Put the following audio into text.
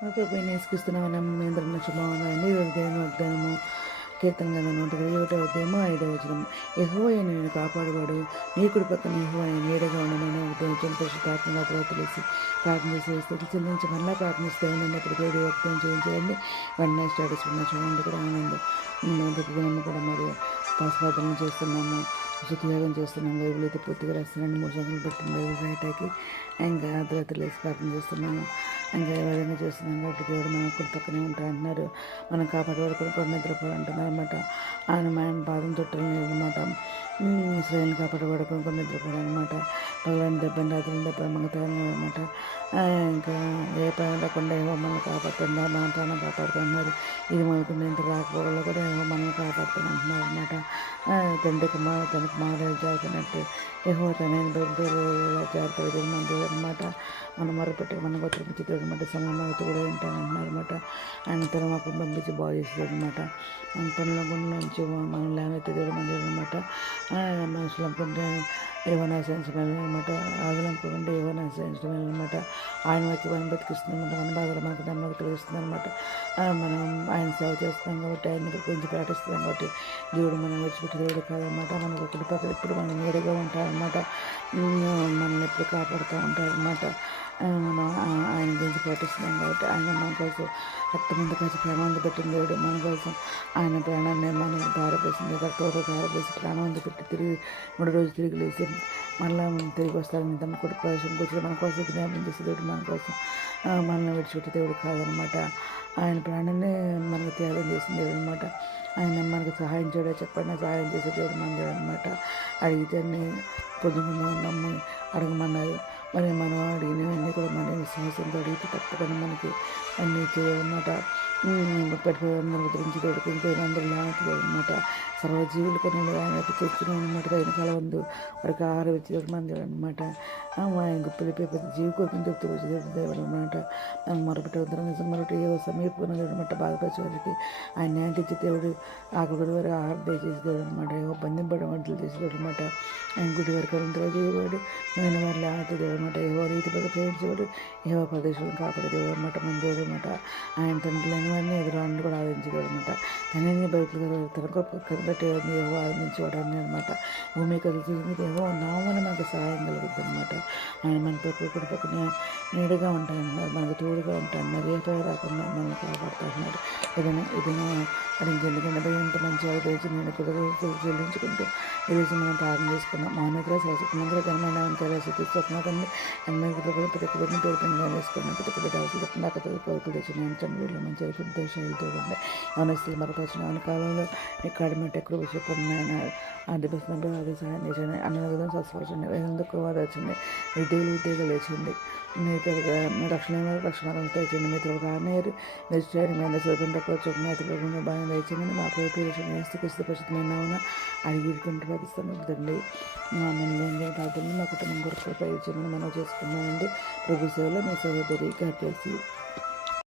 ప్రభువైన యేసుక్రీస్తు నామమున శుభములు. దేవుని వాగ్దానము కీర్తన గ్రంథం 121వ అధ్యాయము 5వ వచనం. యెహోవా నిన్ను కాపాడువాడు, నీ కుడి పక్కన యెహోవా నీడగా ఉండనని ఉద్దేశించిన పరిశుద్ధాత్మగా తెలిసి ప్రార్థన చేసి స్థుతి చెల్లించి మళ్ళీ ప్రార్థిస్తే ఉన్నప్పుడు దేవుడు వాగ్దానం చేయించాలని వెంటనే స్టడీస్ ఉన్న చూడండి కూడా ఆనందం దిగ్గుణము కూడా మరియు పాస్వాదనం చేస్తున్నాము, శుద్ధియాగం చేస్తున్నాము. బైబిల్ అయితే పూర్తిగా రాస్తున్నాను. 3 సంవత్సరాలు పెట్టిన బైబిల్ రాయటానికి ఇంకా అర్ధరాత్రులు వేసి ప్రార్థన చేస్తున్నాము. ఇంకా ఏ విధంగా చేస్తున్నాం కాబట్టి దేవుడు మన కుడి పక్కనే ఉంటా అంటున్నారు. మనం కాపాడబడుకుని కూడా నిద్రపోవాలంటున్నారు అనమాట. ఆయన పాదం తొట్టలు అనమాట. ఇస్రాయేల్ని కాపాడబడుకుని కూడా నిద్రపోవాలన్నమాట. పగలని దెబ్బని రాత్రి దెబ్బ మనకు అనమాట. ఇంకా ఏ పని లేకుండా ఏవో మనల్ని కాపాడుతున్నారు, మన ప్రాణం కాపాడుతున్నారు. ఇది మనకు ఇంత రాకపోవడంలో కూడా ఏవో మనల్ని కాపాడుతున్నారు అంటున్నారు అనమాట. తండ్రికి తనకు మారేది జాగ్రత్తనట్టు ఏవో తనని బయలు జాగ్రత్త మన దేవుడు అనమాట. మనం మొరపెట్టి మన గొప్ప దేవుడు అనమాట. సమయంతో కూడా ఏంటంటున్నారు అనమాట. ఆయన తన మాకు పంపించి బాగు చేసేది అనమాట. మన పనుల గుండా నుంచి మనం లేనైతే దేవుడు మన దేవుడు అనమాట. మనుషులు అనుకుంటే ఏమైనా ఆశ్రయించడం అనమాట. ఆదులు అనుకుంటే ఏమైనా ఆశ్రయించడం అనమాట. ఆయన వాకి మనం బతికిస్తుందన్నమాట. మన బాధలు మనకు నెమ్మది కలిగిస్తుంది అనమాట. మనం ఆయన సేవ చేస్తున్నాం కాబట్టి ఆయన గురించి ప్రకటిస్తున్నాం కాబట్టి దేవుడు మనం విడిచిపెట్టి దేవుడు కాదనమాట. మనకు ఒకటి పక్కన ఎప్పుడు మనం నీడగా ఉంటారనమాట. మనల్ని ఎప్పుడు కాపాడుతూ ఉంటారనమాట. మనం ఆయన గురించి ప్రకటిస్తున్నాం కాబట్టి ఆయన మన కోసం రక్తమంది కలిసి ప్రాణాన్ని పెట్టిన దేవుడు మన కోసం ఆయన ప్రాణాన్ని మనం ధారపోసింది. రక్తంతో ధారపోసి ప్రాణాన్ని పెట్టి తిరిగి 3 రోజులు తిరిగి లేచి మళ్ళీ తిరిగి వస్తారని తన కొడుకు ప్రవేశంకి వచ్చి మన కోసం జ్ఞాపకం చేసే దేవుడు మన కోసం మనల్ని విడిచిపెట్టే దేవుడు కాదనమాట. ఆయన ప్రాణాన్ని మనకు త్యాగం చేసిన దేవుడు అనమాట. ఆయన మనకు సహాయం చేయడం చెప్పండి, సహాయం చేసే దేవుడు మన దేవుడు అనమాట. అడిగితే పొద్దున్న నమ్మి అడగమన్నారు. మరి మనం అడిగినవన్నీ కూడా మన విశ్వాసంతో అడిగితే తప్పకుండా మనకి అన్నీ చేయాలన్నమాట. పెట్టినందరూ గురించి దొరికింది అందరూ లాంటిది అనమాట. సర్వజీవులు కొన్ని ఆయన తెచ్చుకున్నాం అనమాట. అయిన కాలం ఉంది వారికి ఆహారం ఇచ్చేది మన దేవుడు అనమాట. ఆయన గొప్ప పెద్ద జీవి కోసం చెప్తూ వచ్చేది దేవుడు అనమాట. మనం మొరపెట్టే ఉత్తరం మరొకటి ఏవో సమీపం అనమాట. బాధపరిచే వారికి ఆయన న్యాయం తెచ్చే దేవుడు ఆకలి వారు ఆహారం దయచేసి దేవుడు అనమాట. ఏవో బంధింపడం వంటలు చేసే దేవుడు అనమాట. ఆయన గుడి వరకు అంతలో చేయవాడు ఆయన వారు లేకపోతే దేవుడు అనమాట. ఏవో రీతి పద ప్రేమించేవాడు, ఏవో ప్రదేశాలను కాపాడే దేవుడు అనమాట. మన దేవుడు అనమాట. ఆయన తండ్రి లేని వారిని ఎదురాన్ని కూడా ఆదరించేవాడు అనమాట. తనని బయటకు తన గొప్ప కనిపెట్టే ఏవో ఆదరించేవాడు అని అనమాట. భూమి కలిసి ఏవో నామని మనకు సహాయం కలుగుతుంది అనమాట. ఆయన మన కుడి పక్కన నీడుగా ఉంటాయన్నారు, మనకు తోడుగా ఉంటాయన్నారు. ఏ పేరు రాకుండా మనల్ని కాపాడుతున్నారు. ఏదైనా అడిగెందుకంటే భయంతో మంచిగా తెలిసి నేను కుదరదు చెల్లించుకుంటూ ఈరోజు మనం ప్రార్థన చేసుకున్నాం. మౌనగ్ర శాసకుమందరూ ఘనమైన వంకాయ స్వప్నకండి అమ్మాయి ప్రతి ఒక్క బిడ్డని పేరు పని వేసుకున్నాం. ప్రతి ఒక్క బిడ్డ అవసరం నాకు కోరికలు తెచ్చిన వీళ్ళు మంచి ఉద్దేశాలతో ఉండే అవనస్తులు మరొకచ్చిన అన్ని కాలంలో అకాడమిక్ ఎక్కడ విషయపడిన ఆర్థిక అదే సహాయం చేసింది. అన్న విధంగా స్వస్పరచండి. ఎందుకు వచ్చింది ఉద్యోగాలు వచ్చింది. మీతో రక్షణ తెచ్చింది. మీతో ఆనేరు నిశ్చయం మీద చూపించకపోవచ్చు. నేతలు బాగా తెచ్చింది. మా ప్రభుత్వ పరిస్థితి అడిగికుంటూ ప్రతిస్తాను తండ్రి. ప్రార్థన మా కుటుంబం కొరకు ప్రయోజనం మనం చేసుకున్నామండి. ప్రభు సేవలో మీ సహోదరి గాడ్ బ్లెస్ యు.